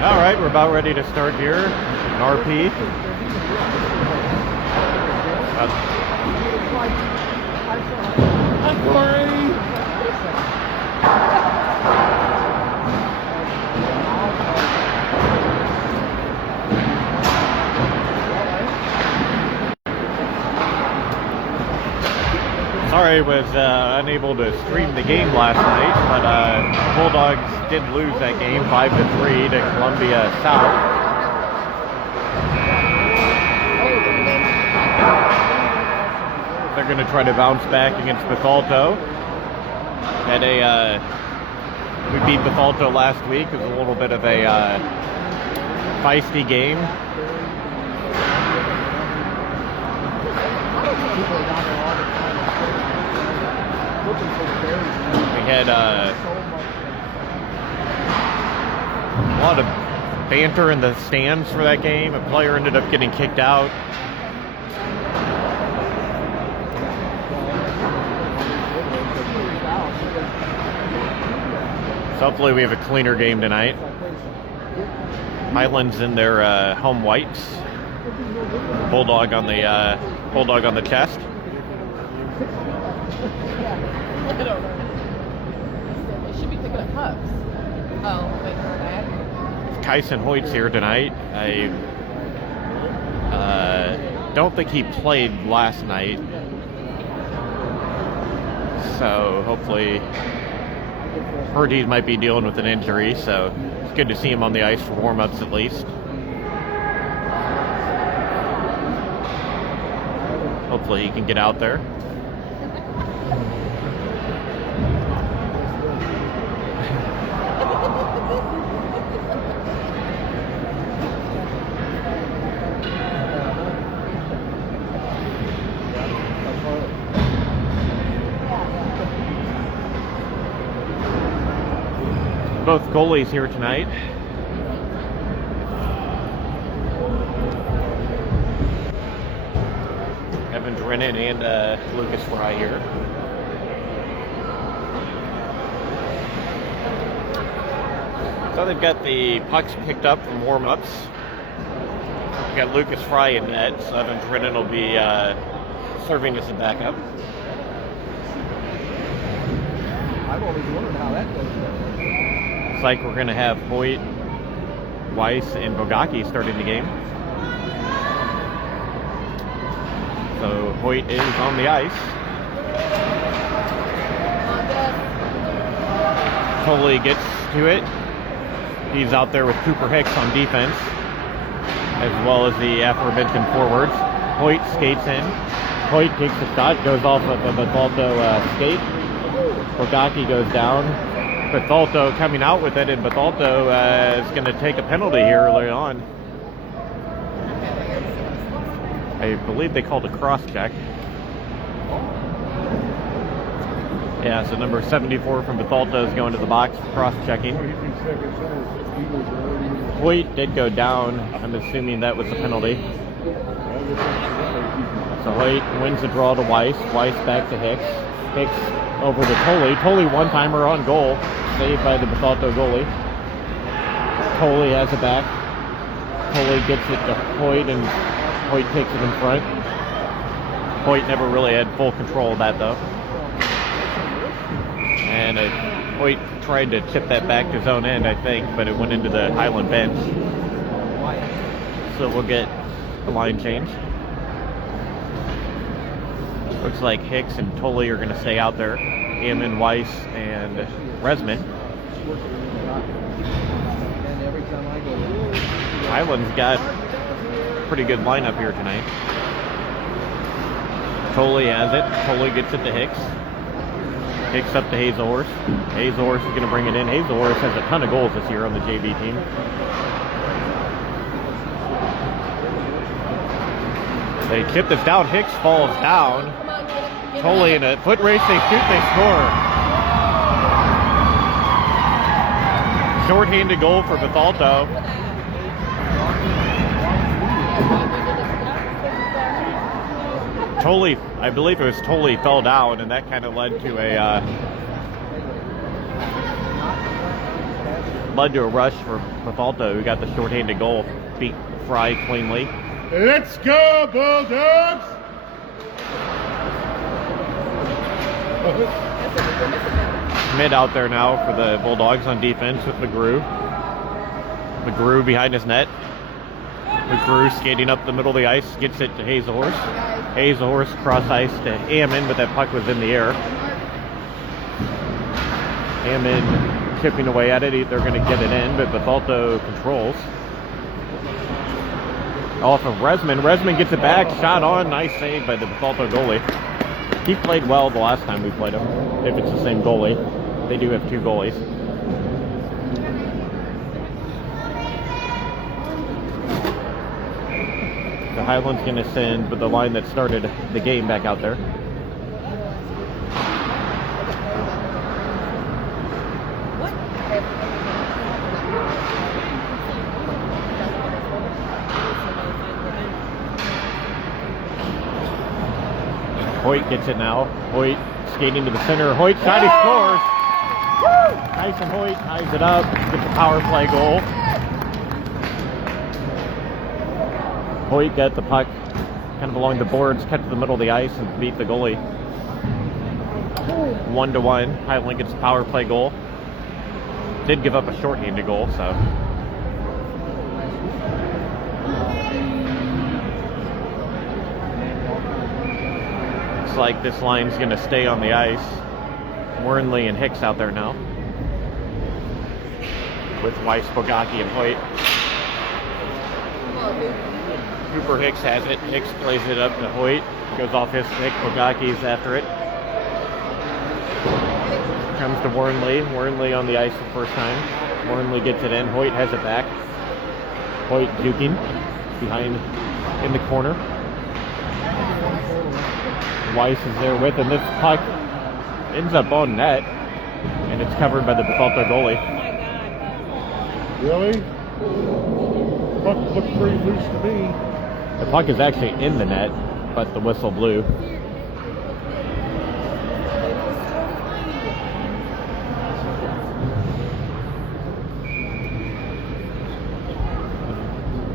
All right, we're about ready to start here in RP. I'm Corey. Sorry, was unable to stream the game last night, but Bulldogs did lose that game 5-3 to Columbia South. They're going to try to bounce back against Bethalto. We beat Bethalto last week. It was a little bit of a feisty game. We had a lot of banter in the stands for that game. A player ended up getting kicked out. So hopefully we have a cleaner game tonight. Highland's in their home whites. Bulldog on the chest. I don't know. They should be picking up pups. Oh, wait for that. Kyson Hoyt's here tonight. I don't think he played last night. So hopefully, heard he might be dealing with an injury. So it's good to see him on the ice for warm-ups at least. Hopefully he can get out there. Both goalies here tonight. Evan Drennan and Lucas Fry here. So they've got the pucks picked up from warm-ups. We've got Lucas Fry in net, so Evan Drennan will be serving as a backup. I've always wondered how that goes. Looks like we're going to have Hoyt, Weiss, and Bogacki starting the game. So Hoyt is on the ice. Totally gets to it. He's out there with Cooper Hicks on defense, as well as the aforementioned forwards. Hoyt skates in. Hoyt takes the shot, goes off of a Bethalto skate. Bogacki goes down. Bethalto coming out with it, and Bethalto is going to take a penalty here early on. I believe they called a cross-check. Yeah, so number 74 from Bethalto is going to the box for cross-checking. Hoyt did go down. I'm assuming that was a penalty. So Hoyt wins the draw to Weiss. Weiss back to Hicks. Hicks over to Tolley. Tolley one-timer on goal. Saved by the Bethalto goalie. Tolley has it back. Tolley gets it to Hoyt, and Hoyt takes it in front. Hoyt never really had full control of that, though. And Hoyt tried to chip that back to his own end, I think, but it went into the Highland bench. So we'll get the line change. Looks like Hicks and Tolley are going to stay out there. Ammon, Weiss, and Resman. Highland's got a pretty good lineup here tonight. Tolley has it. Tolley gets it to Hicks. Hicks up to Hazelhorse. Hazelhorse is going to bring it in. Hazelhorse has a ton of goals this year on the JV team. They chip this down. Hicks falls down. Tolley in a foot race. They shoot. They score. Short-handed goal for Bethalto. Tolley, I believe it was Tolley, fell down, and that kind of led to a rush for Bethalto, who got the short-handed goal. Beat Fry cleanly. Let's go, Bulldogs! Schmidt out there now for the Bulldogs on defense with McGrew. McGrew behind his net. McGrew skating up the middle of the ice, gets it to Hazelhorse. Hazelhorse cross ice to Ammon, but that puck was in the air. Ammon chipping away at it. They're going to get it in, but Bethalto controls. Off of Resman. Resman gets it back, shot on. Nice save by the Bethalto goalie. He played well the last time we played him, if it's the same goalie. They do have two goalies. The Highland's going to send the line that started the game back out there. Hoyt gets it now. Hoyt skating to the center. Hoyt shot, he scores. Woo! Tyson Hoyt ties it up. Gets a power play goal. Hoyt got the puck kind of along the boards, cut to the middle of the ice, and beat the goalie. 1-1. Highland gets a power play goal. Did give up a short-handed goal, so. Looks like this line's going to stay on the ice. Wernley and Hicks out there now. With Weiss, Bogacki, and Hoyt. Cooper Hicks has it. Hicks plays it up to Hoyt. Goes off his stick. Bogacki's after it. Comes to Wernley. Wernley on the ice the first time. Wernley gets it in. Hoyt has it back. Hoyt juking behind in the corner. Weiss is there with him. This puck ends up on net, and it's covered by the Bethalto goalie. Really? Puck looked pretty loose to me. The puck is actually in the net, but the whistle blew.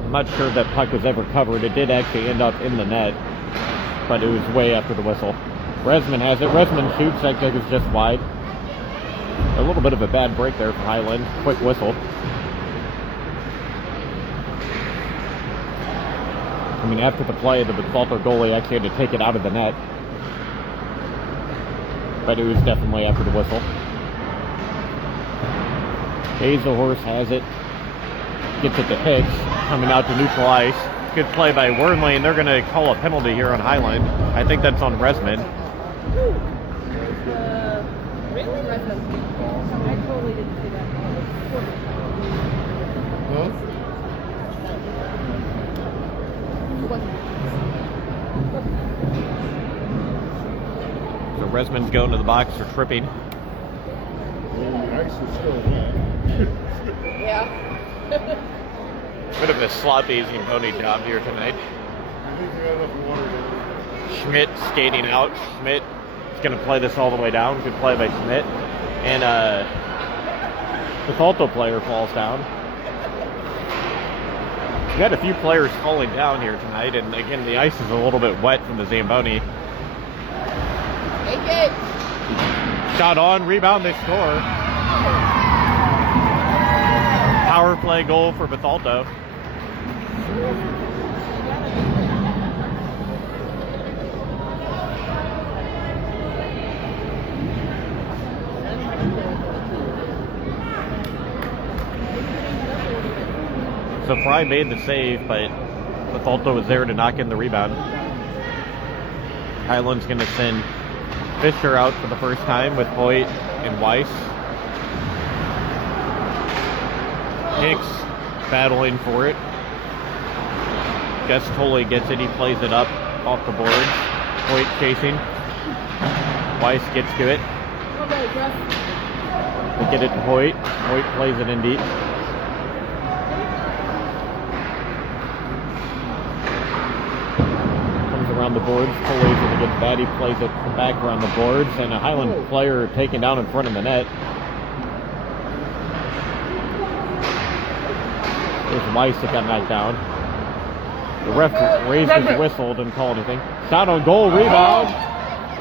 I'm not sure if that puck was ever covered. It did actually end up in the net, but it was way after the whistle. Resman has it. Resman shoots. That kick is just wide. A little bit of a bad break there for Highland. Quick whistle. I mean, after the play, the Bethalto goalie actually had to take it out of the net. But it was definitely after the whistle. Hazelhorse has it. Gets it to Hicks. Coming out to neutral ice. Good play by Wernley, and they're going to call a penalty here on Highland. I think that's on Resman. Really? I totally didn't see that. Huh? So Resman's going to the box for tripping. The ice is still wet. Yeah. Bit of a sloppy Zamboni job here tonight. I think you got enough water there. Schmidt skating out. Schmidt is going to play this all the way down. Good play by Schmidt. And the Bethalto player falls down. We had a few players falling down here tonight, and again, the ice is a little bit wet from the Zamboni. Take it. Shot on, rebound, they score. Power play goal for Bethalto. So Fry made the save, but Bethalto was there to knock in the rebound. Highland's going to send Fisher out for the first time with Hoyt and Weiss. Hicks battling for it. Gus Tolley gets it. He plays it up off the boards. Hoyt chasing. Weiss gets to it. They get it to Hoyt. Hoyt plays it in deep. Comes around the boards. Tolley's going to get that. He plays it back around the boards. And a Highland player taken down in front of the net. There's Weiss that got knocked down. The ref raised his whistle, didn't call anything. Shot on goal, rebound.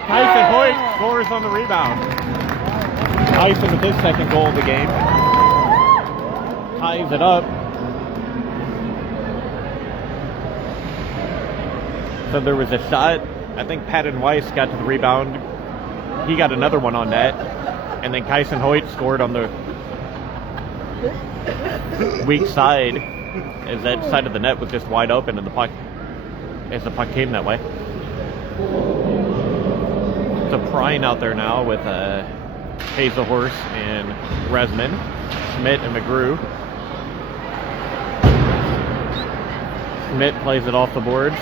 Tyson Hoyt scores on the rebound. Tyson with his second goal of the game. Ties it up. So there was a shot. I think Patton Weiss got to the rebound. He got another one on net. And then Tyson Hoyt scored on the weak side, as that side of the net was just wide open, and the puck came that way. So Prine out there now with Hazelhorse and Resman, Schmidt and McGrew. Schmidt plays it off the boards.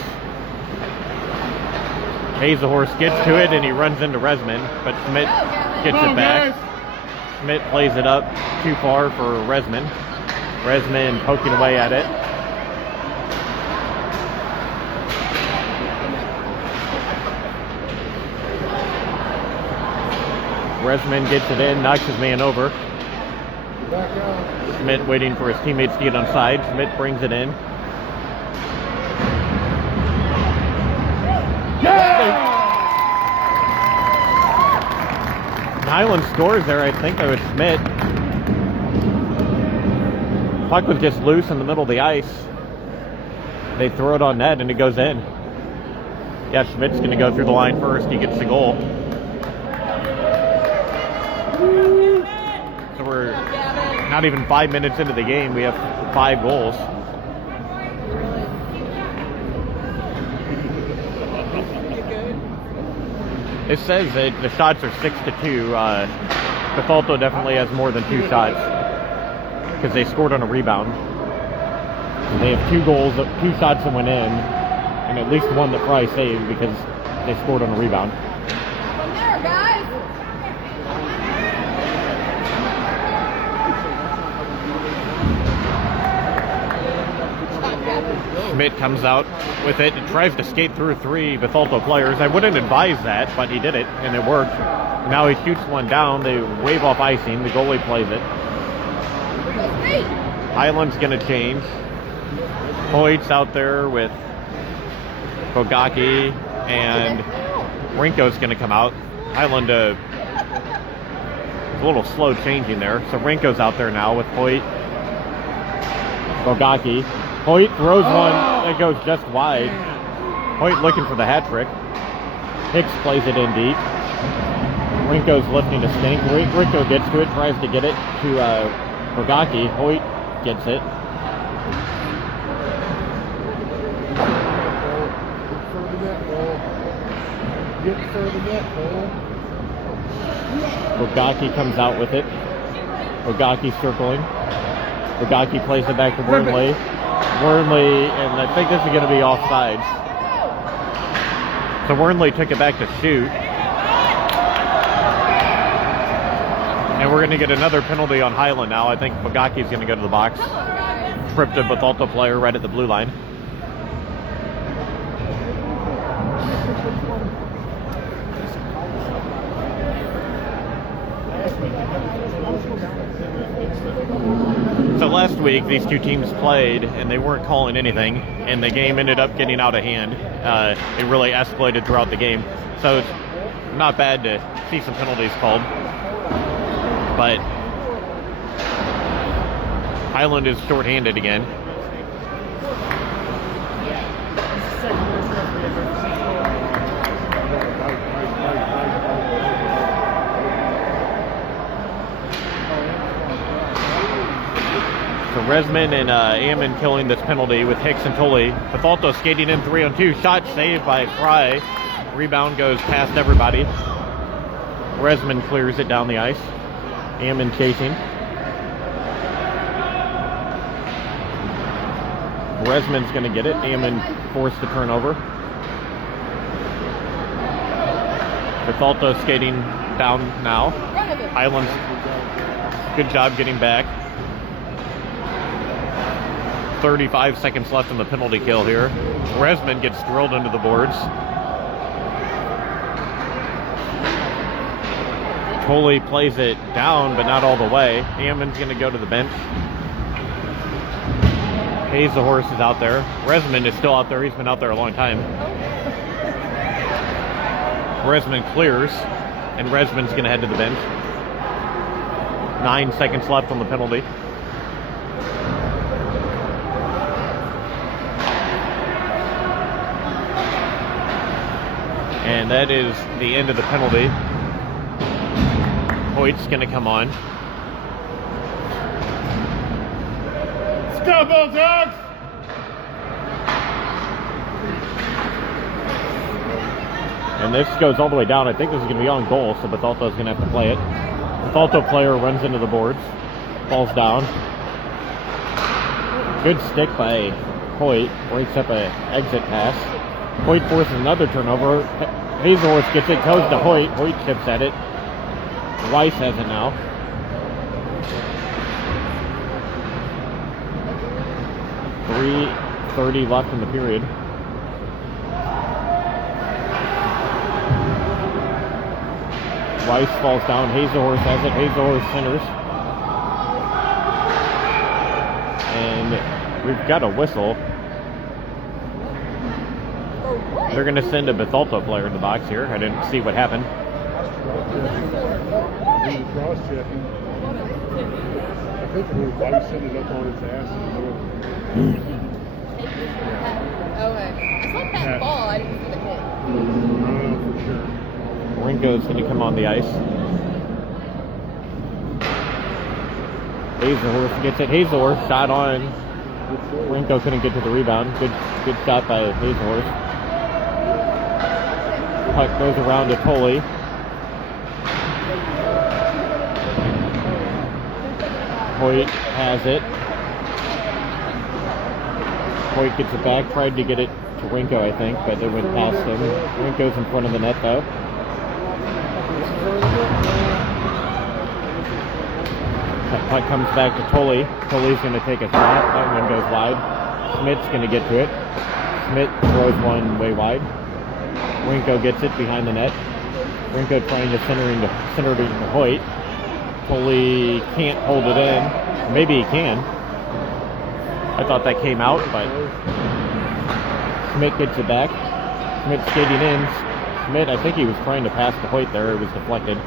Hazelhorse gets to it and he runs into Resman, but Schmidt gets it back. Schmidt plays it up too far for Resman. Resman poking away at it. Resman gets it in, knocks his man over. Schmidt waiting for his teammates to get on side. Schmidt brings it in. Highland scores there, I think, with Schmidt. Puck was just loose in the middle of the ice. They throw it on net and it goes in. Yeah, Schmidt's going to go through the line first. He gets the goal. So we're not even 5 minutes into the game. We have 5 goals. It says that the shots are 6-2. Bethalto definitely has more than 2 shots because they scored on a rebound. They have 2 goals, 2 shots that went in, and at least one that Fry saved because they scored on a rebound. From there, guys. Schmidt comes out with it and tries to skate through 3 Bethalto players. I wouldn't advise that, but he did it, and it worked. Now he shoots one down. They wave off icing. The goalie plays it. Highland's going to change. Hoyt's out there with Bogacki, and Rinko's going to come out. Highland is a little slow changing there. So Rinko's out there now with Hoyt, Bogacki. Hoyt throws one that goes just wide. Hoyt looking for the hat trick. Hicks plays it in deep. Rinko's lifting a stink. Rinko gets to it, tries to get it to Bogacki. Hoyt gets it. Bogacki comes out with it. Bogacki circling. Bogacki plays it back to Wormley. Wormley, and I think this is going to be offsides. So Wormley took it back to shoot. And we're going to get another penalty on Highland now. I think Bogacki's going to go to the box. Tripped a Bethalto player right at the blue line. So last week, these two teams played, and they weren't calling anything, and the game ended up getting out of hand. It really escalated throughout the game. So it's not bad to see some penalties called. But Highland is shorthanded again. So Resman and Ammon killing this penalty with Hicks and Tolley. Bethalto skating in 3-on-2. Shot saved by Fry. Rebound goes past everybody. Resman clears it down the ice. Ammon chasing. Resman's going to get it. Ammon forced the turnover. Bethalto skating down now. Highland's good job getting back. 35 seconds left in the penalty kill here. Resman gets drilled into the boards. Tolley plays it down, but not all the way. Ammon's going to go to the bench. Hazelhorse is out there. Resman is still out there. He's been out there a long time. Resman clears, and Resman's going to head to the bench. 9 seconds left on the penalty. And that is the end of the penalty. Hoyt's going to come on. Let's go, Bulldogs! And this goes all the way down. I think this is going to be on goal, so Bethalto's going to have to play it. Bethalto player runs into the boards, falls down. Good stick by Hoyt, breaks up an exit pass. Hoyt forces another turnover. Hazelhorse gets it, goes to Hoyt. Hoyt chips at it. Weiss has it now. .3:30 left in the period. Weiss falls down. Hazelhorse has it. Hazelhorse centers. And we've got a whistle. They're going to send a Bethalto player in the box here. I didn't see what happened. Cross-checking. I think the Weiss sent it up on his ass in the middle. Okay. I saw that ball. I didn't see the hit. I don't know for sure. Rinko's going to come on the ice. Hazelhorse gets it. Hazelhorse shot on. Rinko couldn't get to the rebound. Good shot by Hazelhorse. Puck goes around to Tolley. Hoyt has it. Hoyt gets it back. Tried to get it to Rinko, I think, but they went past him. Rinko's in front of the net, though. That puck comes back to Tolley. Tolley's going to take a shot. That one goes wide. Schmidt's going to get to it. Schmidt throws one way wide. Rinko gets it behind the net. Rinko trying to center it into Hoyt. Tolley can't hold it in. Maybe he can. I thought that came out, but Schmidt gets it back. Schmidt skating in. Schmidt, I think he was trying to pass to Hoyt there. It was deflected.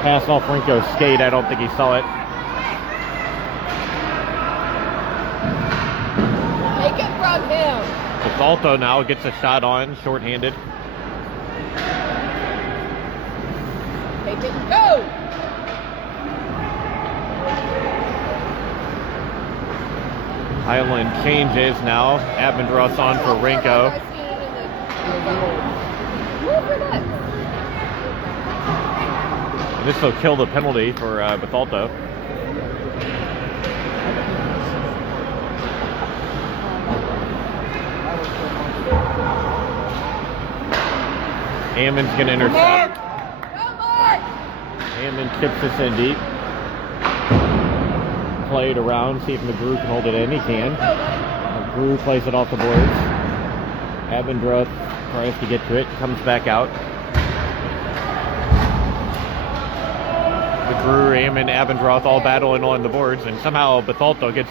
Pass off Rinko's skate. I don't think he saw it. Take it from him. Bethalto now gets a shot on, shorthanded. Take it and go. Highland changes now. Abendroth's on for Rinko. This will kill the penalty for Bethalto. Ammon's going to intercept. Ammon tips this in deep. Play it around, see if McGrew can hold it in. He can. McGrew plays it off the boards. Abendroth tries to get to it, comes back out. McGrew, Ammon, Abendroth all battling on the boards, and somehow Bethalto gets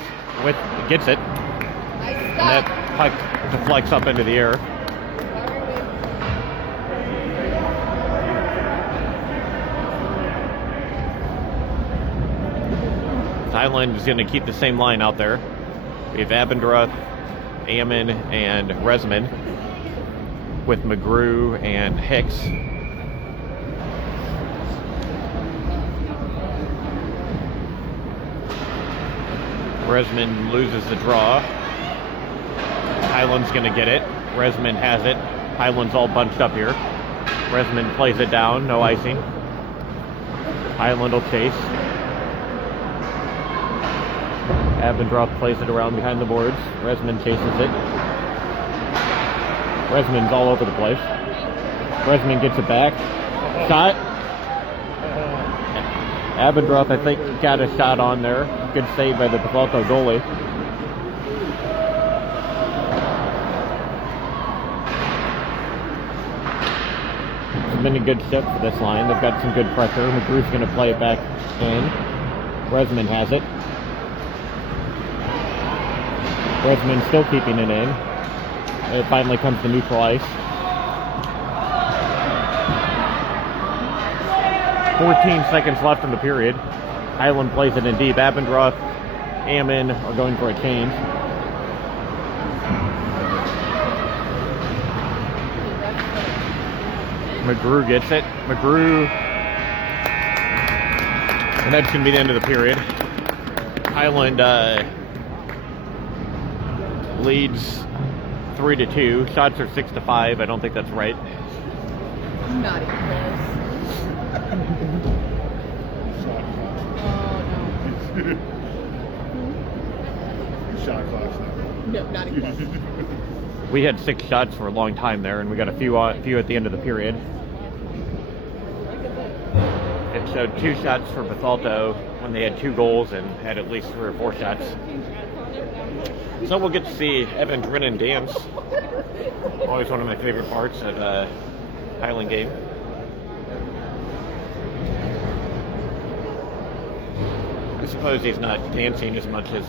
it. And that puck deflects up into the air. Highland is going to keep the same line out there. We have Abendroth, Ammon, and Resman with McGrew and Hicks. Resman loses the draw. Highland's going to get it. Resman has it. Highland's all bunched up here. Resmond plays it down, no icing. Highland will chase. Abendroth plays it around behind the boards. Resmond chases it. Resmond's all over the place. Resmond gets it back. Shot. Abendroth, I think, got a shot on there. Good save by the Bethalto goalie. It's been a good shift for this line. They've got some good pressure. McGrew's going to play it back in. Resmond has it. Resmond still keeping it in. It finally comes to neutral ice. 14 seconds left in the period. Highland plays it in deep. Abendroth, Ammon are going for a change. McGrew gets it. McGrew. And that's going to be the end of the period. Highland leads 3-2. Shots are 6-5. I don't think that's right. Not even close. Oh, no. Shot clocks now. No, not even close. We had 6 shots for a long time there, and we got a few at the end of the period. It showed 2 shots for Bethalto when they had 2 goals and had at least 3 or 4 shots. So we'll get to see Evan Drennan dance. Always one of my favorite parts of a Highland game. I suppose he's not dancing as much as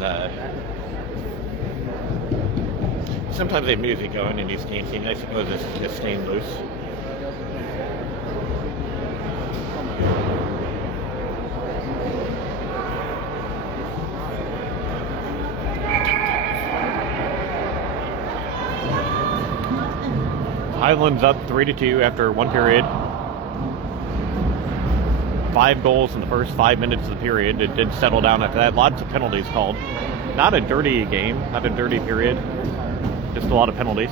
sometimes they have music going and he's dancing. I suppose it's just staying loose. Highland's up 3-2 after 1 period. 5 goals in the first 5 minutes of the period. It did settle down after that. Lots of penalties called. Not a dirty game, not a dirty period. Just a lot of penalties.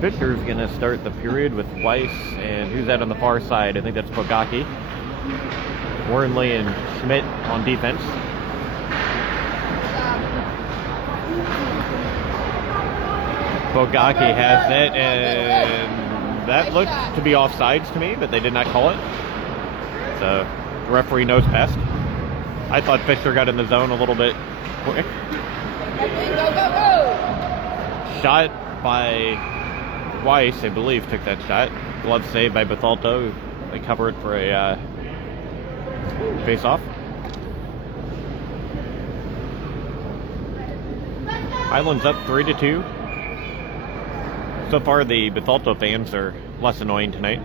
Fisher's going to start the period with Weiss, and who's that on the far side? I think that's Bogacki. Warrenley and Schmidt on defense. Bogacki has it, and that looked to be offsides to me, but they did not call it. So the referee knows best. I thought Fisher got in the zone a little bit quick. Go, go, go! Shot by Weiss, I believe, took that shot. Glove save by Bethalto. They cover it for a face-off. Highland's up 3-2. So far, the Bethalto fans are less annoying tonight.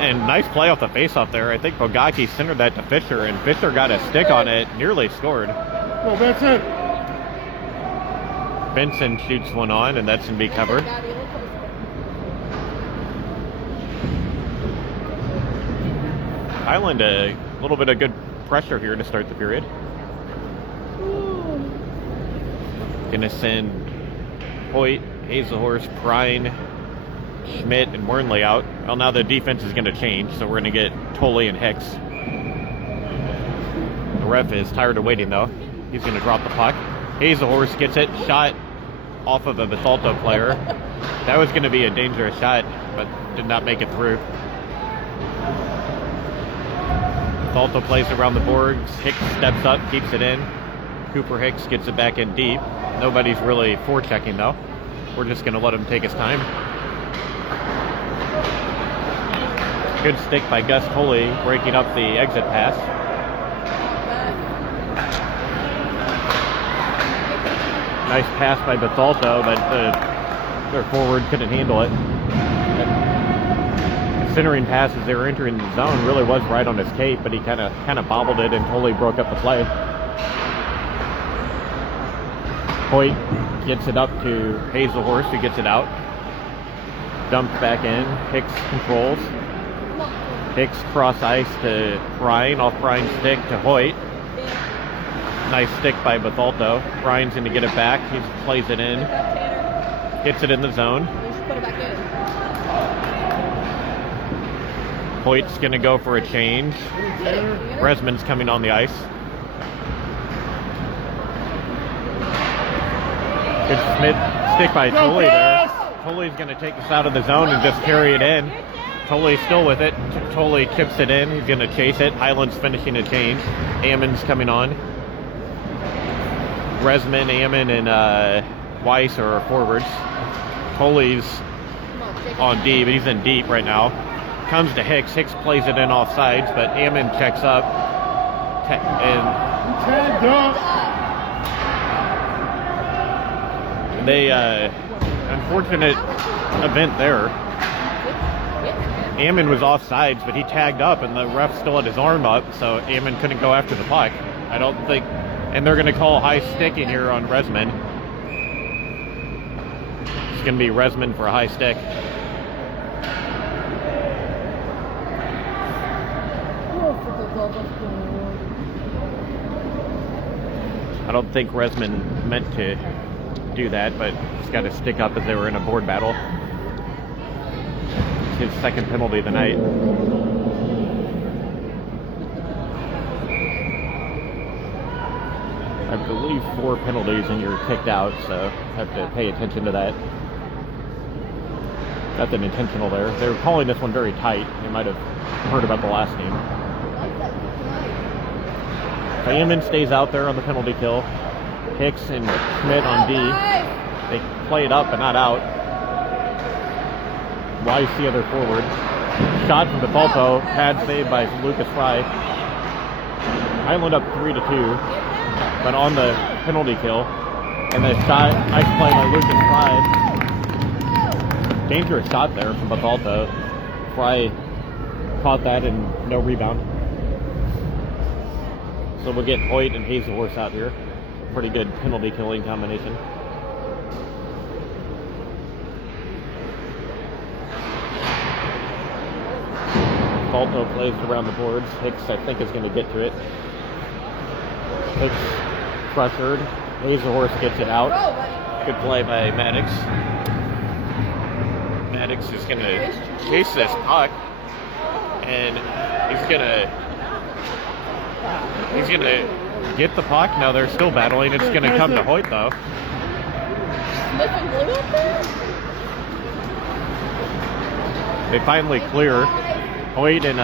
And nice play off the face-off there. I think Bogacki centered that to Fisher, and Fisher got a stick on it, nearly scored. Well, that's it. Benson shoots one on, and that's going to be covered. Highland, a little bit of good pressure here to start the period. Gonna send Hoyt, Hazelhorst, Prine, Schmidt, and Warrenley out. Well, now the defense is gonna change, so we're gonna get Tolley and Hicks. The ref is tired of waiting, though. He's gonna drop the puck. Hazelhorst gets it, shot off of a Bethalto player. That was gonna be a dangerous shot, but did not make it through. Bethalto plays around the boards. Hicks steps up, keeps it in. Cooper Hicks gets it back in deep. Nobody's really forechecking, though. We're just going to let him take his time. Good stick by Gus Tolley, breaking up the exit pass. Nice pass by Bethalto, but their forward couldn't handle it. Considering passes they were entering the zone, really was right on his tape, but he kind of bobbled it, and Tolley broke up the play. Hoyt gets it up to Hazelhorst, who gets it out. Dumped back in. Hicks controls. Hicks cross ice to Bryan, off Bryan's stick to Hoyt. Nice stick by Bethalto. Bryan's going to get it back. He plays it in. Gets it in the zone. You should put it back in. Hoyt's going to go for a change. Resman's coming on the ice. Good Smith stick by Tully there. Tully's going to take this out of the zone and just carry it in. Tully's still with it. Tully chips it in. He's going to chase it. Highland's finishing a change. Ammon's coming on. Resman, Ammon, and Weiss are forwards. Tully's on D, but he's in deep right now. Comes to Hicks. Hicks plays it in off sides, but Ammon checks up. And they, unfortunate event there. Ammon was off sides, but he tagged up, and the ref still had his arm up, so Ammon couldn't go after the puck. I don't think, and they're going to call high stick in here on Resman. It's going to be Resman for a high stick. I don't think Resman meant to do that, but he's got to stick up as they were in a board battle. His second penalty of the night. I believe 4 penalties and you're kicked out, so have to pay attention to that. Nothing intentional there. They were calling this one very tight. You might have heard about the last game. Ammon stays out there on the penalty kill. Hicks and Schmidt on D. They play it up but not out. Weiss the other forward. Shot from Bethalto. Pad saved by Lucas Fry. Highland up 3-2, but on the penalty kill. And the shot, nice play by Lucas Fry. Dangerous shot there from Bethalto. Fry caught that and no rebound. So we'll get Hoyt and Hazelhorse out here. Pretty good penalty killing combination. Bethalto plays around the boards. Hicks, I think, is going to get to it. Hicks pressured. Hazelhorse gets it out. Good play by Maddox. Maddox is going to chase this puck, and he's going to get the puck. Now they're still battling. It's going to come to Hoyt, though. They finally clear. Hoyt and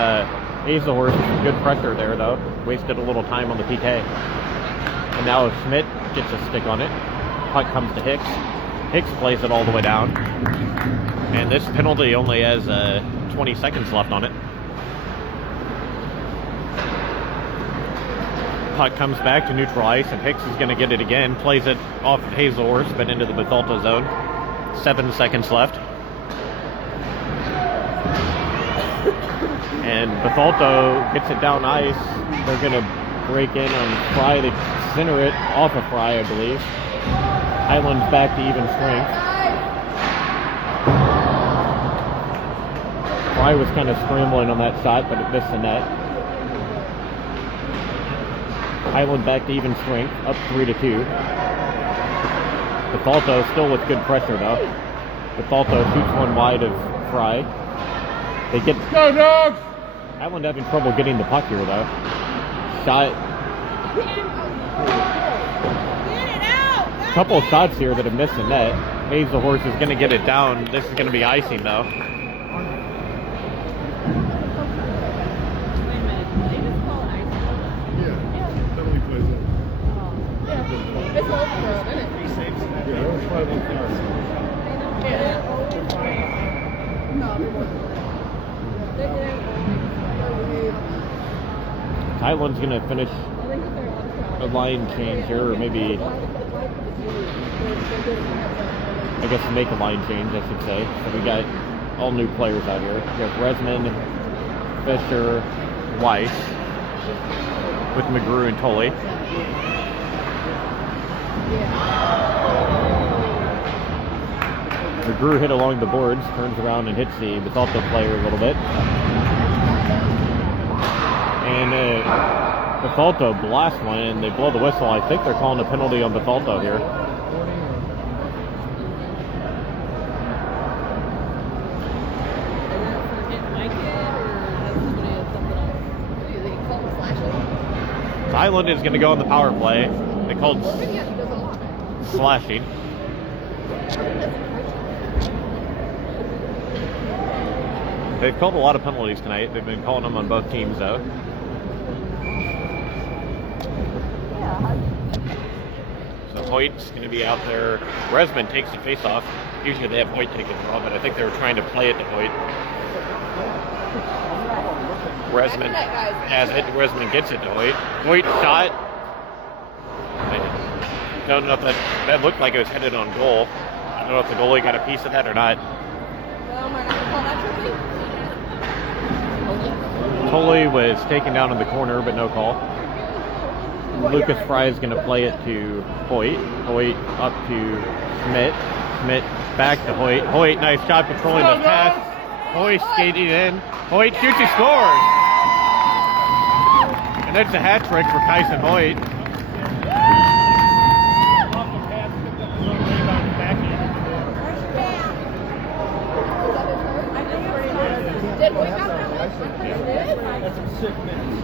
Hazelhorse, good pressure there, though. Wasted a little time on the PK. And now Schmidt gets a stick on it. Puck comes to Hicks. Hicks plays it all the way down. And this penalty only has 20 seconds left on it. Puck comes back to neutral ice, and Hicks is going to get it again. Plays it off of Hazelhorse, but into the Bethalto zone. 7 seconds left. And Bethalto gets it down ice. They're going to break in on Fry. They center it off of Fry, I believe. Highland's back to even strength. Fry was kind of scrambling on that shot, but it missed the net. Highland back to even strength, up 3-2. Bethalto still with good pressure, though. Bethalto shoots one wide of Fry. They get... Go, Dogs! Highland having trouble getting the puck here, though. Shot. Couple of shots here that have missed the net. Hazelhorse is going to get it down. This is going to be icing, though. It's over, isn't it? Yeah, that was 5 on 5. Yeah. No, Highland's going to finish a line change here, or maybe, I guess, make a line change, I should say. So we got all new players out here. We got Resman, Fisher, Weiss, with McGrew and Tully. McGrew hit along the boards, turns around and hits the Bethalto player a little bit. Bethalto blast one and they blow the whistle. I think they're calling a penalty on Bethalto here. Highland is going to go on the power play. They called slashing. They've called a lot of penalties tonight. They've been calling them on both teams, though. So Hoyt's going to be out there. Resman takes the face-off. Usually they have Hoyt take it draw, but I think they were trying to play it to Hoyt. Resman has it. Resman gets it to Hoyt. Hoyt shot. I don't know if that looked like it was headed on goal. I don't know if the goalie got a piece of that or not. Tully was taken down in the corner, but no call. Lucas Fry is going to play it to Hoyt. Hoyt up to Schmidt. Schmidt back to Hoyt. Hoyt, nice shot, controlling the pass. Hoyt skating in. Hoyt shoots, he scores! And that's a hat trick for Kyson Hoyt. Did Hoyt have that one? That's some sick minutes.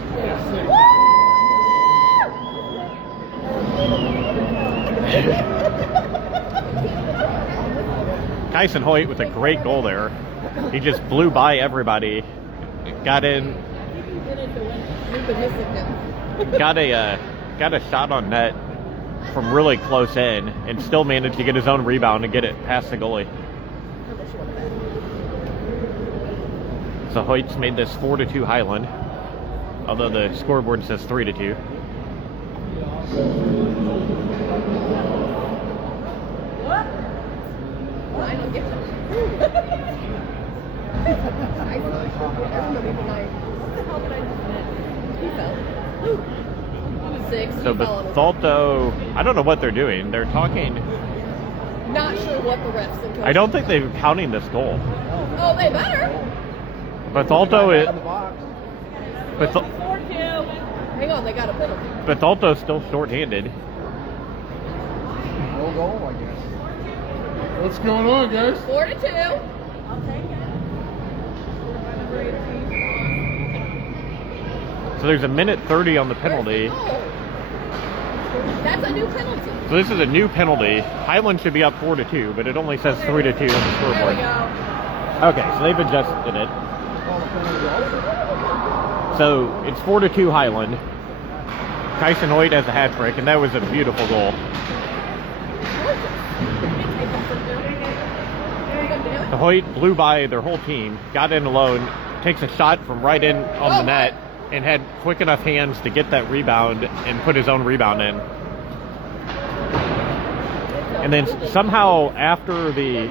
Kyson Hoyt with a great goal there. He just blew by everybody. Got in. Got a shot on net from really close in and still managed to get his own rebound and get it past the goalie. So Hoyt's made this 4-2 Highland, although the scoreboard says 3-2. I don't get it. So Bethalto, I don't know what they're doing. They're talking. Not sure what the refs and I don't think they're counting this goal. Oh, they better. Bethalto is. Hang on, they got a penalty. Bethalto's still short-handed. No goal, I guess. What's going on, guys? 4-2. I'll take it. So there's a minute 30 on the penalty. That's a new penalty. So this is a new penalty. Highland should be up 4-2, but it only says 3-2 on the scoreboard. There we go. Okay, so they've adjusted it. So it's 4-2 Highland. Kyson Hoyt has a hat trick, and that was a beautiful goal. The Hoyt blew by their whole team, got in alone, takes a shot from right in on the net, and had quick enough hands to get that rebound and put his own rebound in. And then somehow after the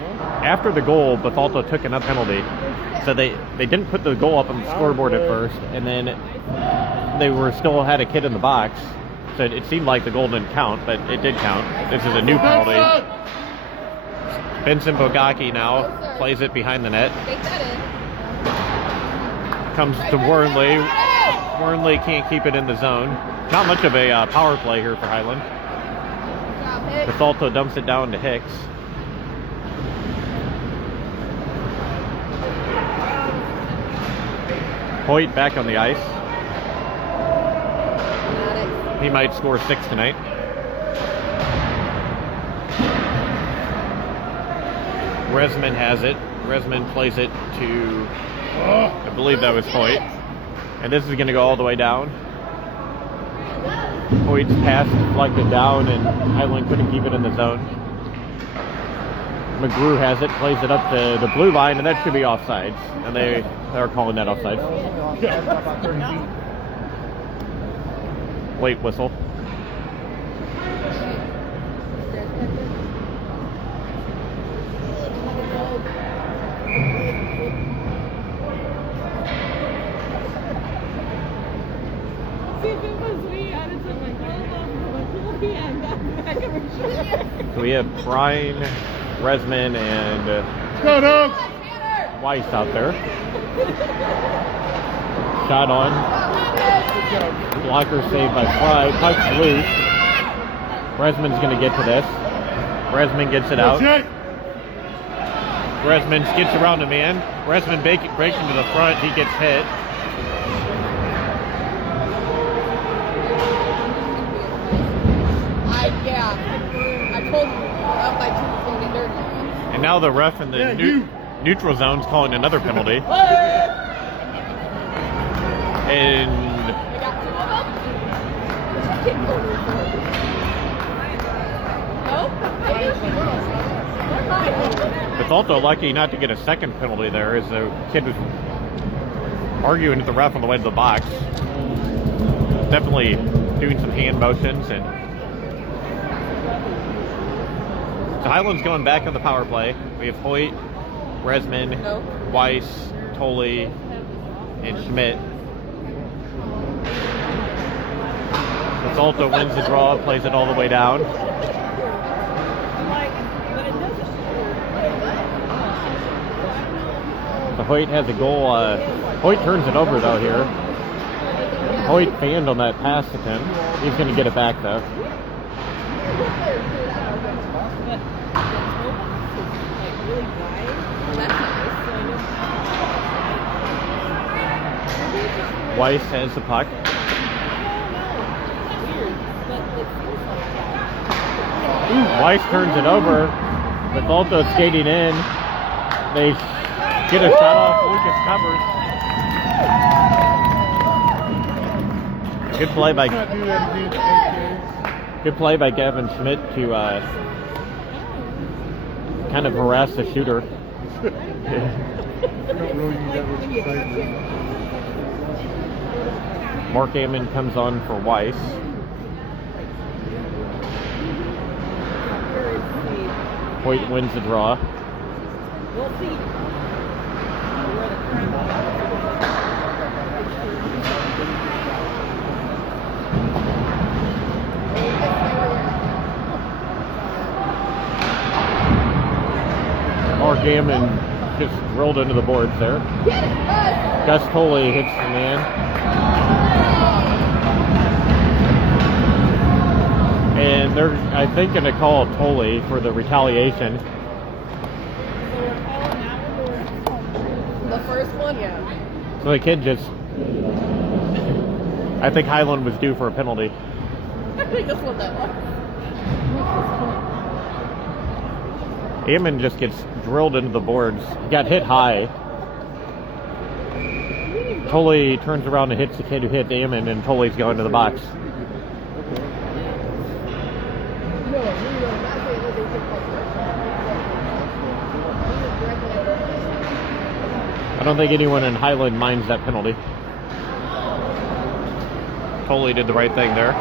goal, Bethalto took another penalty. So they didn't put the goal up on the scoreboard at first, and then they still had a kid in the box. So it seemed like the goal didn't count, but it did count. This is a new penalty. Vincent Bogacki now plays it behind the net. Comes to Wernley. Wernley can't keep it in the zone. Not much of a power play here for Highland. Bethalto dumps it down to Hicks. Hoyt back on the ice. He might score 6 tonight. Resman has it. Resman plays it to, I believe that was Hoyt. And this is going to go all the way down. Hoyt's pass deflected down, and Highland couldn't keep it in the zone. McGrew has it, plays it up to the blue line, and that should be offsides. And they are calling that offsides. Late whistle. So we have Brian, Resman, and Weiss out there. Shot on. Blocker saved by Fry. Puck's loose. Bresman's going to get to this. Bresman gets it out. Bresman skips around a man. Bresman breaks into the front. He gets hit. I told you, up by 2 going to get dirty. And now the ref in the neutral zone's calling another penalty. And I got 2 of them. No? Bethalto lucky not to get a second penalty there, as the kid was arguing with the ref on the way to the box. Definitely doing some hand motions. And so Highland's going back on the power play. We have Hoyt, Bresman, Weiss, Tolley, and Schmidt. Bethalto wins the draw, plays it all the way down. So Hoyt has a goal. Hoyt turns it over though here. Hoyt fanned on that pass attempt. He's going to get it back though. Weiss has the puck. Weiss turns it over. Bethalto skating in. They get a shot off. Lucas covers. Good play by Gavin Schmidt to kind of harass the shooter. Mark Ammon comes on for Weiss. Hoyt wins the draw. Mark Ammon just rolled into the boards there. Gus Tolley hits the man. And they're, I think, going to call Tolley for the retaliation. The first one, yeah. So the kid just... I think Highland was due for a penalty. I just want that one. Ammon just gets drilled into the boards. He got hit high. Tolley turns around and hits the kid who hit Ammon, and Tolley's going to the box. I don't think anyone in Highland minds that penalty. Tolley did the right thing there.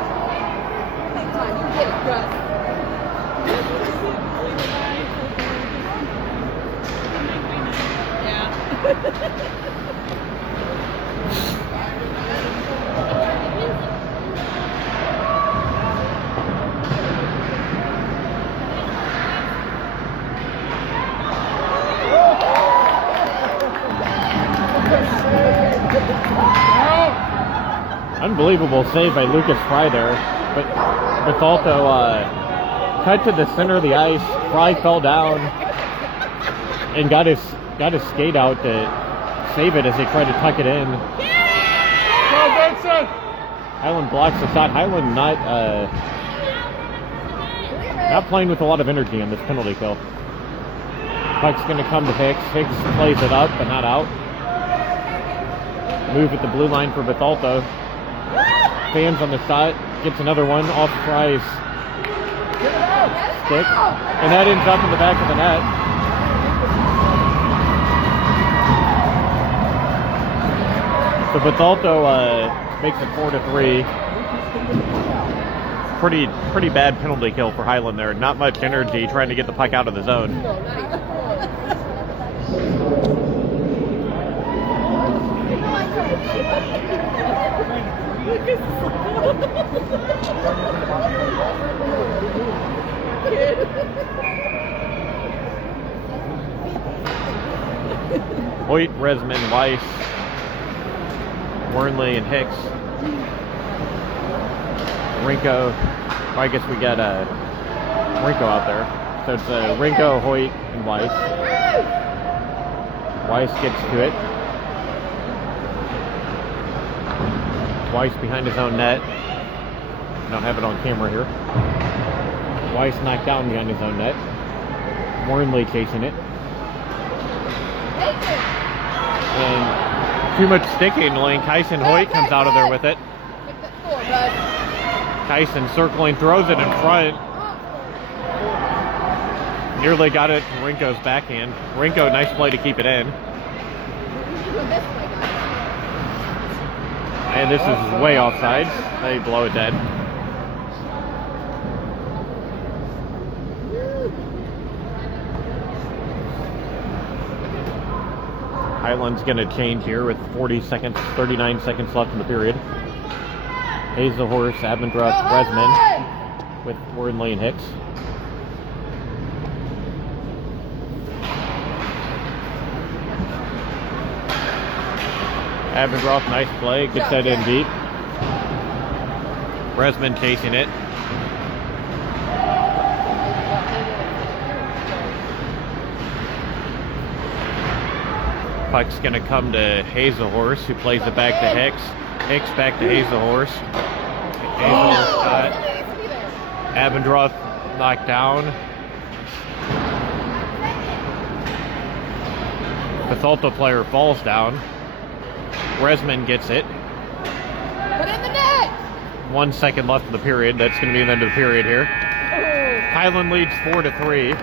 Unbelievable save by Lucas Fry there, but Bethalto cut to the center of the ice. Fry fell down and got his skate out to save it as they tried to tuck it in. Highland blocks the shot. Highland not playing with a lot of energy on this penalty kill. Puck's going to come to Hicks. Hicks plays it up, but not out. Move at the blue line for Bethalto. Fans on the shot, gets another one off Fry's stick, and that ends up in the back of the net. So Bethalto makes it 4-3. Pretty bad penalty kill for Highland there. Not much energy trying to get the puck out of the zone. Hoyt, Resman, Weiss, Wernley, and Hicks Rinko, well, I guess we got Rinko out there. So it's Rinko, Hoyt, and Weiss. Weiss gets to it. Weiss behind his own net. I don't have it on camera here. Weiss knocked down behind his own net. Warrenley chasing it. And too much sticking. Lane Kyson Hoyt comes out of there with it. Kyson circling, throws it in front. Nearly got it to Rinko's backhand. Rinko, nice play to keep it in. And this is way offside. They blow it dead. Highland's going to change here with 39 seconds left in the period. Hazelhorse, Abendroth, Resman with Warrenley and Hicks. Abendroth, nice play, gets that in deep. Resman chasing it. Puck's going to come to Hazelhorse, who plays it back to Hicks. Hicks back to Hazelhorse. Hazelhorse got Abendroth knocked down. Bethalto player falls down. Resman gets it. Put in the net! 1 second left of the period. That's going to be the end of the period here. Highland leads 4-3.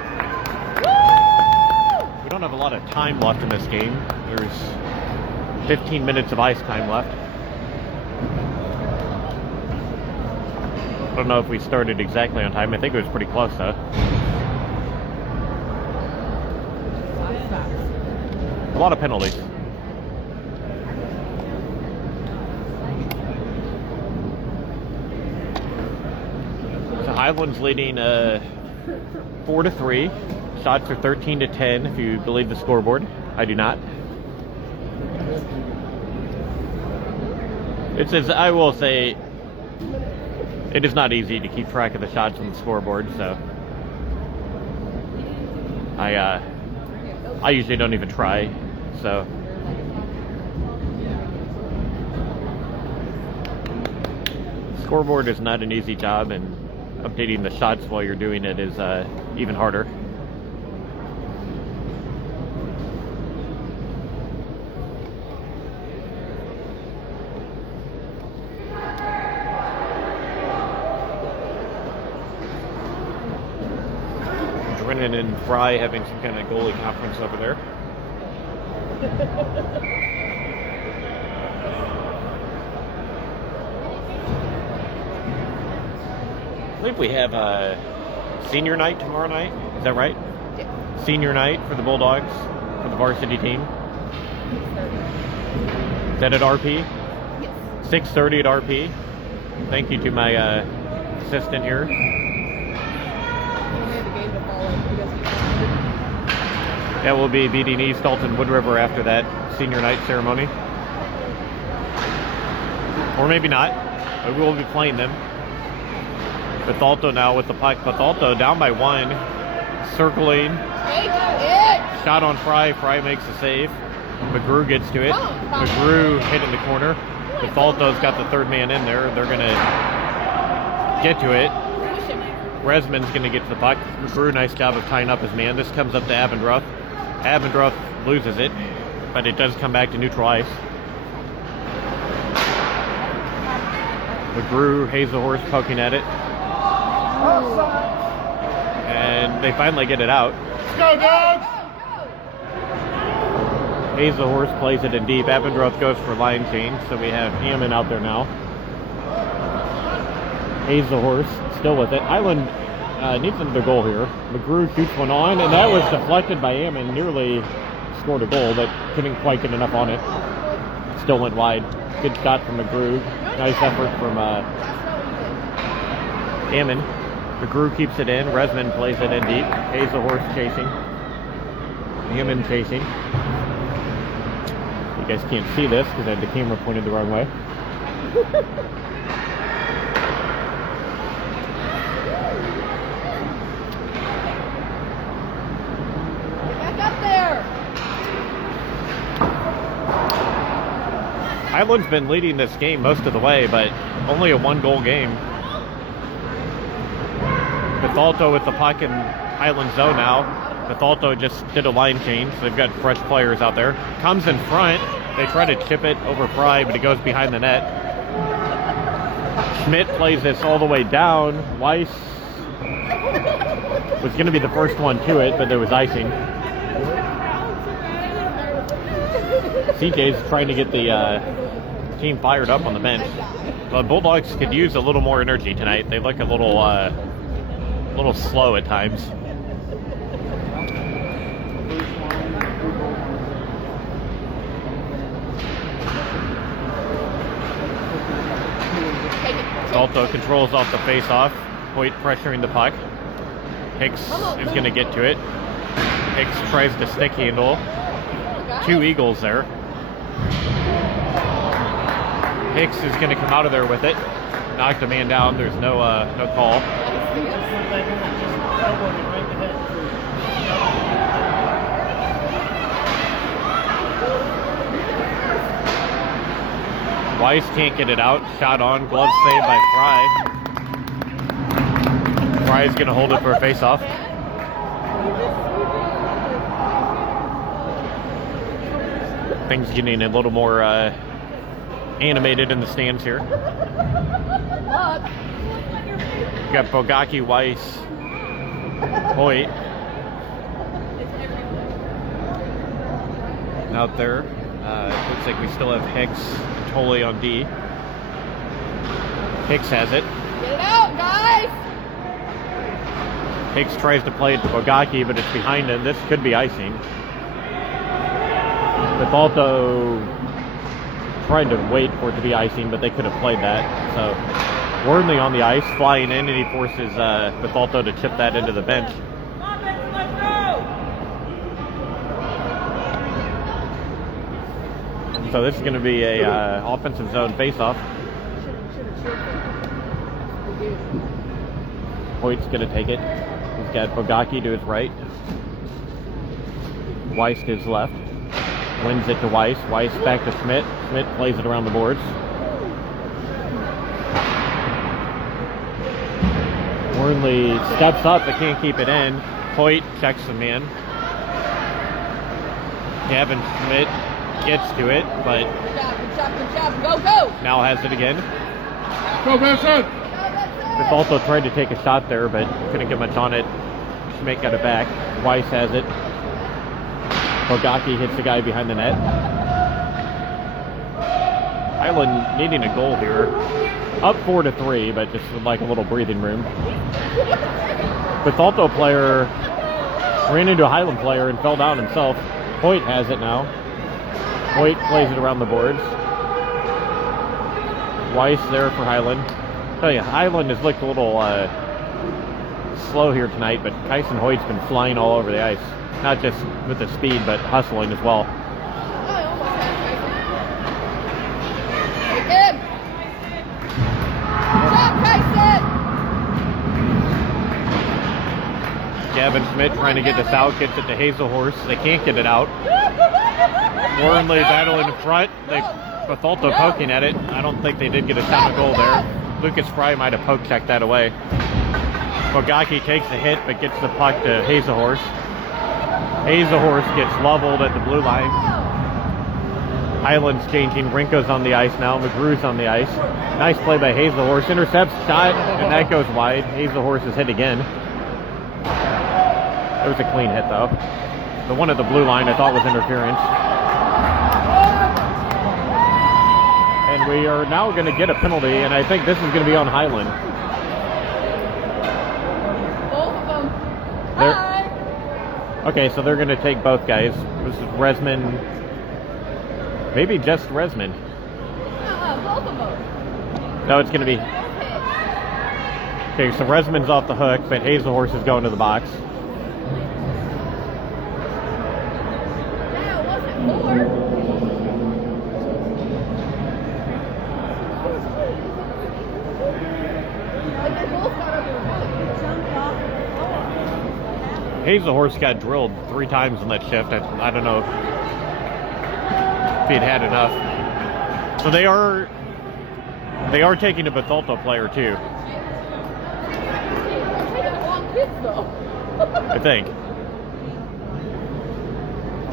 We don't have a lot of time left in this game. There's 15 minutes of ice time left. I don't know if we started exactly on time. I think it was pretty close, though. A lot of penalties. So Highland's leading 4-3. Shots are 13-10 if you believe the scoreboard. I do not. It says, I will say, it is not easy to keep track of the shots on the scoreboard, so I usually don't even try, so. Scoreboard is not an easy job, and updating the shots while you're doing it is even harder. Brennan and Fry having some kind of goalie conference over there. I believe we have a senior night tomorrow night. Is that right? Yeah. Senior night for the Bulldogs, for the varsity team. Is that at RP? Yes. 6:30 at RP. Thank you to my assistant here. Yeah, we'll be beating East Alton Wood River after that senior night ceremony. Or maybe not. But we will be playing them. Bethalto now with the puck. Bethalto down by 1. Circling. Shot on Fry. Fry makes the save. McGrew gets to it. McGrew hit in the corner. Bethalto's got the third man in there. They're going to get to it. Resman's going to get to the puck. McGrew, nice job of tying up his man. This comes up to Abendroth. Abendroth loses it, but it does come back to neutral ice. McGrew, Hazelhorse poking at it. And they finally get it out. Let's go, Dogs! Hazelhorse plays it in deep. Abendroth goes for line change, so we have Hammond out there now. Hazelhorse still with it. Highland needs another goal here. McGrew shoots one on, and that was deflected by Hammond. Nearly scored a goal, but couldn't quite get enough on it. Still went wide. Good shot from McGrew. Nice effort from Hammond. McGrew keeps it in. Resman plays it in deep. Hazelhorse chasing. Hammond chasing. You guys can't see this because I had the camera pointed the wrong way. Back up there. Highland's been leading this game most of the way, but only a 1-goal game. Bethalto with the puck in Highland zone now. Bethalto just did a line change, so they've got fresh players out there. Comes in front. They try to chip it over Fry, but it goes behind the net. Schmidt plays this all the way down. Weiss was going to be the first one to it, but there was icing. CJ's trying to get the team fired up on the bench. The Bulldogs could use a little more energy tonight. They look a little slow at times. Bethalto controls off the face-off. Hoyt pressuring the puck. Hicks is going to get to it. Hicks tries to stick handle. 2 Eagles there. Hicks is going to come out of there with it. Knocked a man down. There's no call. Weiss can't get it out. Shot on. Glove saved by Fry. Fry's going to hold it for a face-off. Things getting a little more animated in the stands here. We've got Bogacki, Weiss, Hoyt out there. Looks like we still have Hicks totally on D. Hicks has it. Get it out, guys! Hicks tries to play it to Bogacki, but it's behind him. This could be icing. Bethalto tried to wait for it to be icing, but they could have played that. So Wormley on the ice, flying in, and he forces Bethalto to chip that into the bench. So this is going to be a offensive zone face-off. Hoyt's going to take it. He's got Bogacki to his right. Weiss to his left. Wins it to Weiss. Weiss back to Schmidt. Schmidt plays it around the boards. Wormley steps up but can't keep it in. Hoyt checks the man. Gavin Schmidt gets to it, but Good job. Go, go! now has it again. Go, Vincent! Bethalto tried to take a shot there, but couldn't get much on it. Schmidt got it back. Weiss has it. Bogacki hits the guy behind the net. Highland needing a goal here. Up 4-3, but just would like a little breathing room. Bethalto player ran into a Highland player and fell down himself. Hoyt has it now. Hoyt plays it around the boards. Weiss there for Highland. I tell you, Highland has looked a little slow here tonight, but Kyson Hoyt's been flying all over the ice. Not just with the speed, but hustling as well. Oh, I almost had Kyson. Good job, Kyson! Gavin Schmidt trying to get this out, gets it to Hazelhorse. They can't get it out. Wormley battling in front. Bethalto poking at it. I don't think they did get a shot on goal there. Lucas Fry might have poke checked that away. Bogacki takes the hit, but gets the puck to Hazelhorse. Hazelhorse gets leveled at the blue line. Highland's changing. Rinko's on the ice now. McGrew's on the ice. Nice play by Hazelhorse. Intercepts, shot, and that goes wide. Hazelhorse is hit again. It was a clean hit, though. The one at the blue line I thought was interference. And we are now going to get a penalty, and I think this is going to be on Highland. Both of them. Hi! Okay, so they're going to take both guys. This is Resman. Maybe just Resman. Both of them. No, it's going to be... Okay, so Resman's off the hook, but Hazelhorse is going to the box. Yeah, it wasn't 4. Hazelhorse got drilled 3 times in that shift. I don't know if he'd had enough. So they are taking a Bethalto player too. I think.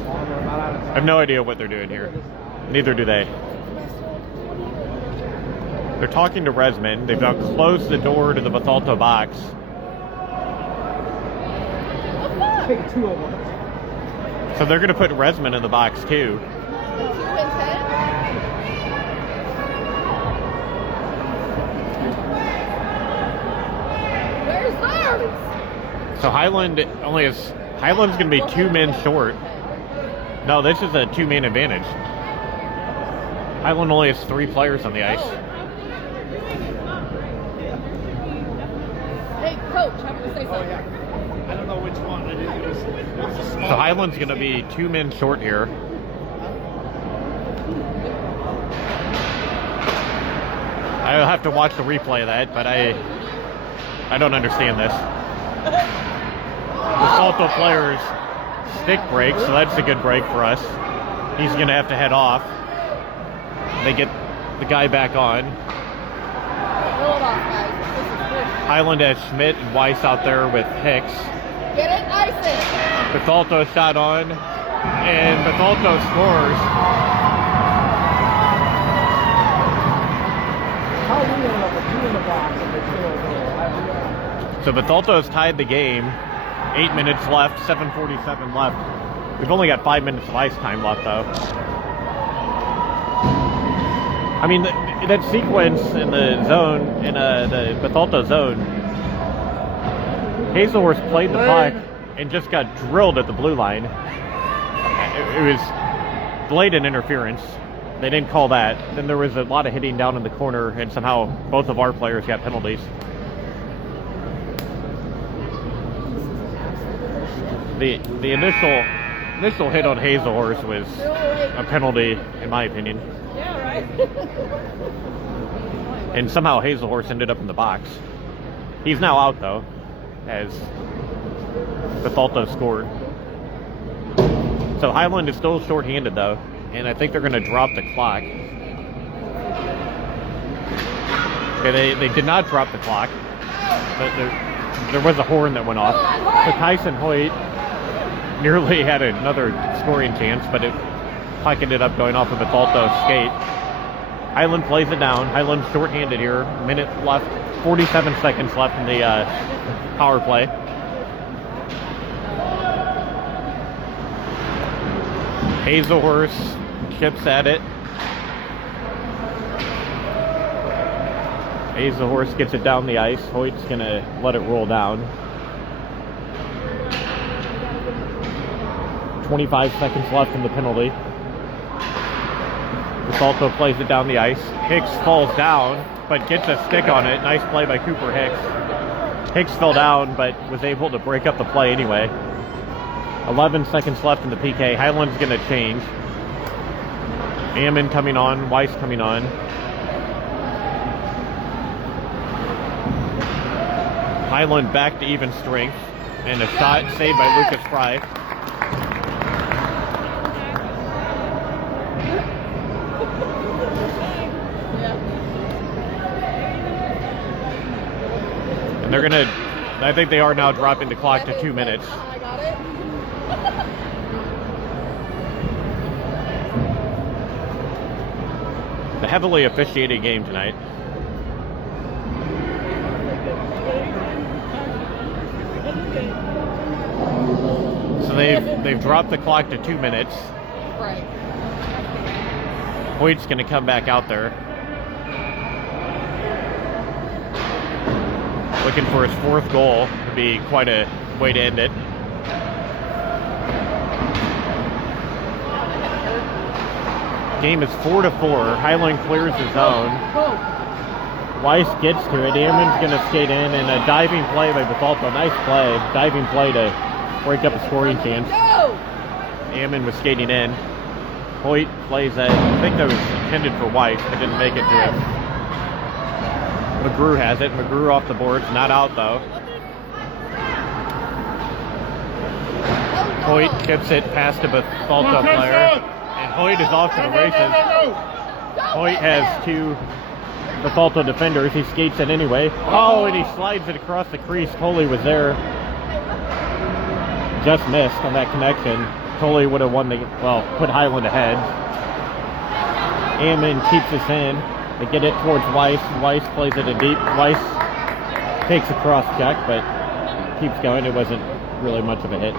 I have no idea what they're doing here. Neither do they. They're talking to Resman. They've now closed the door to the Bethalto box. So they're going to put Resman in the box too. 2 and 10? Where's theirs? So Highland's going to be 2 men short. No, this is a 2-man advantage. Highland only has 3 players on the ice. Hey, coach, I'm going to say something. I don't know which one it is. So Highland's going to be 2 men short here. I'll have to watch the replay of that, but I don't understand this. The Salto player's stick break, so that's a good break for us. He's going to have to head off. They get the guy back on. Highland has Schmidt and Weiss out there with Hicks. Get it, Ison. Bethalto shot on, and Bethalto scores. How we ended up with 2 in the box and they So Bethalto's tied the game. 8 minutes left, 7:47 left. We've only got 5 minutes of ice time left, though. I mean, that sequence in the zone, in the Bethalto zone, Hazelhorse played the puck and just got drilled at the blue line. It was blatant interference. They didn't call that. Then there was a lot of hitting down in the corner, and somehow both of our players got penalties. The initial hit on Hazelhorse was a penalty, in my opinion. Yeah, right. And somehow Hazelhorse ended up in the box. He's now out, though, as Bethalto scored. So Highland is still shorthanded, though, and I think they're going to drop the clock. Okay, they did not drop the clock, but there was a horn that went off. So Tyson Hoyt nearly had another scoring chance, but puck ended up going off of Bethalto's skate. Highland plays it down. Highland's shorthanded here. Minute left, 47 seconds left in the power play. Hazelhorse chips at it. Hazelhorse gets it down the ice. Hoyt's going to let it roll down. 25 seconds left in the penalty. Bethalto plays it down the ice. Hicks falls down, but gets a stick on it. Nice play by Cooper Hicks. Hicks fell down, but was able to break up the play anyway. 11 seconds left in the PK. Highland's going to change. Ammon coming on. Weiss coming on. Highland back to even strength. And a shot saved by Lucas Fry. And they're going to, I think they are now dropping the clock to 2 minutes. I got it. The heavily officiated game tonight. So they've dropped the clock to 2 minutes. Right. Hoyt's going to come back out there. Looking for his 4th goal. Would be quite a way to end it. Game is 4-4. Highland clears his zone. Weiss gets to it. Ammon's going to skate in, and a diving play by Bethalto. Nice play. Diving play to break up a scoring chance. Ammon was skating in. Hoyt plays that. I think that was intended for Weiss, but didn't make it to him. McGrew has it. McGrew off the boards. Not out, though. Hoyt tips it past a Bethalto player, and Hoyt is off to the races. Hoyt has 2 Bethalto defenders. He skates it anyway. Oh, and he slides it across the crease. Coley was there. Just missed on that connection. Coley would have won the, well, put Highland ahead. Ammon keeps this in. They get it towards Weiss. Weiss plays it in deep. Weiss takes a cross check, but keeps going. It wasn't really much of a hit.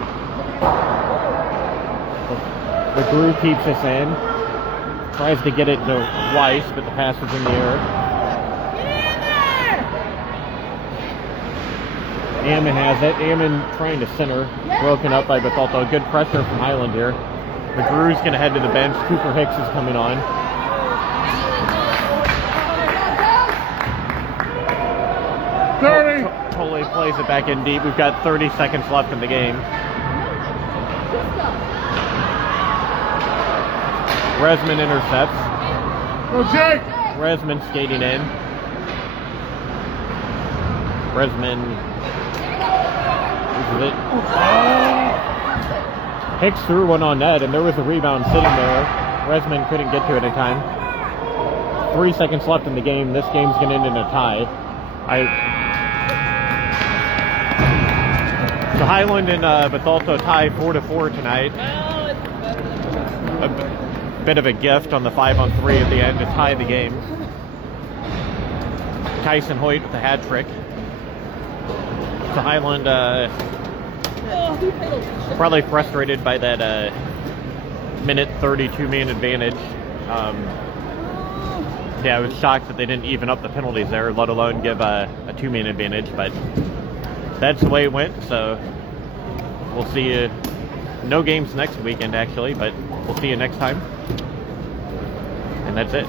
The Brew keeps this in. Tries to get it to Weiss, but the pass was in the air. Ammon has it. Ammon trying to center. Broken up by Bethalto. Good pressure from Highland here. The Brew's going to head to the bench. Cooper Hicks is coming on. Coley plays it back in deep. We've got 30 seconds left in the game. Resman intercepts. Go Jake! Resman skating in. Resman uses it. Hicks threw one on net, and there was a rebound sitting there. Resman couldn't get to it in time. 3 seconds left in the game. This game's going to end in a tie. So Highland and Bethalto tie 4-4 tonight. A bit of a gift on the 5-on-3 at the end to tie the game. Tyson Hoyt with a hat trick. So Highland probably frustrated by that minute 32-man advantage. Yeah, I was shocked that they didn't even up the penalties there, let alone give a 2-man advantage, but that's the way it went, so we'll see you. No games next weekend, actually, but we'll see you next time. And that's it.